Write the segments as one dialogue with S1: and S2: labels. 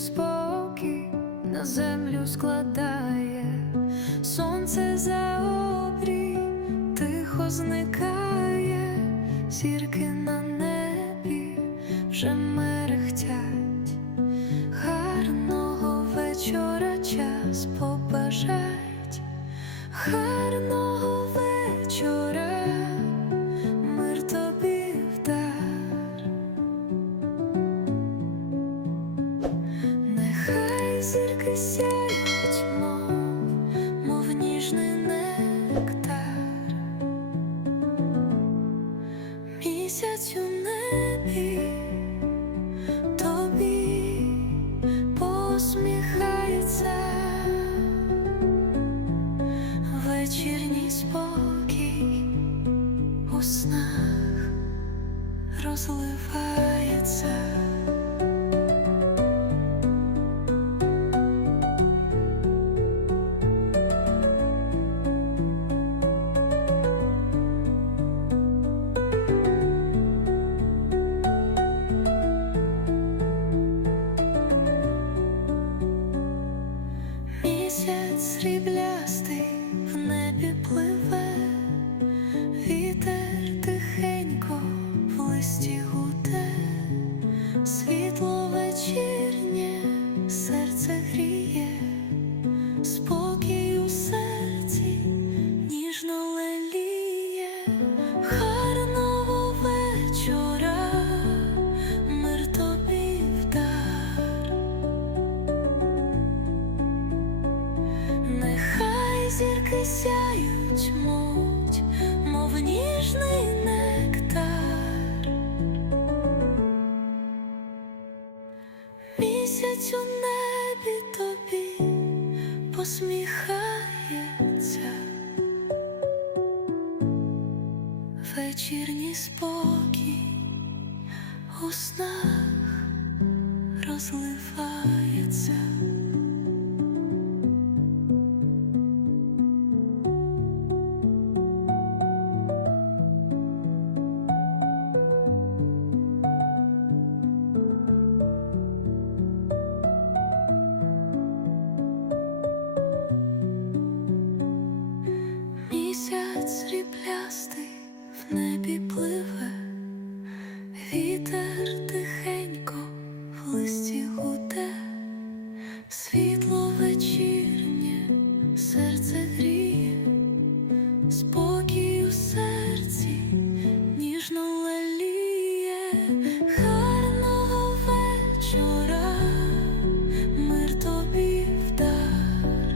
S1: спокій на землю складає, сонце за обрій тихо зникає, зірки на небі вже мерехтять, гарного вечора час побажать. Сяють, мов, мов місяць у небі тобі посміхається, вечірній спокій у снах розливається. Зірки сяють муть, нектар. Місяць небі тобі посміхається, вечірній спокій у снах розливається. Гріє, спокій у серці ніжно леліє, вечора, мир тобі вдар.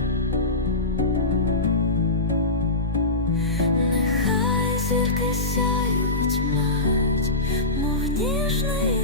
S1: Нехай зірки сяють мать, мов ніжний